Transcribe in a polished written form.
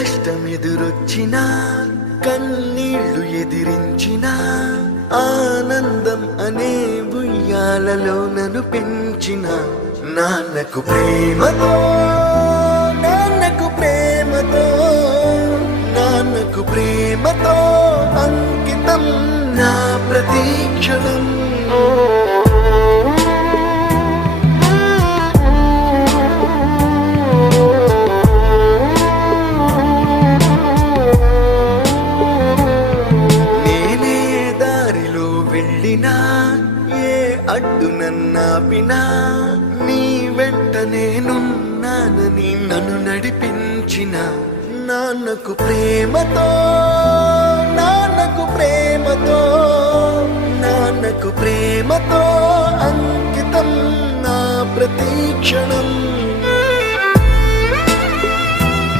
కష్టమెదురొచ్చినా కన్నీళ్లు ఎదిరించినా ఆనందం అనే ఉయ్యాలలో నన్ను పెంచిన నాన్నకు ప్రేమతో నాన్నకు ప్రేమతో నాన్నకు ప్రేమతో అంకితం నా ప్రతీక్షణం. ఏ అడ్డు నన్నాపినా నీ వెంట నేనున్నానని నన్ను నడిపించిన నాన్నకు ప్రేమతో నాన్నకు ప్రేమతో నాన్నకు ప్రేమతో అంకితం నా ప్రతీక్షణం.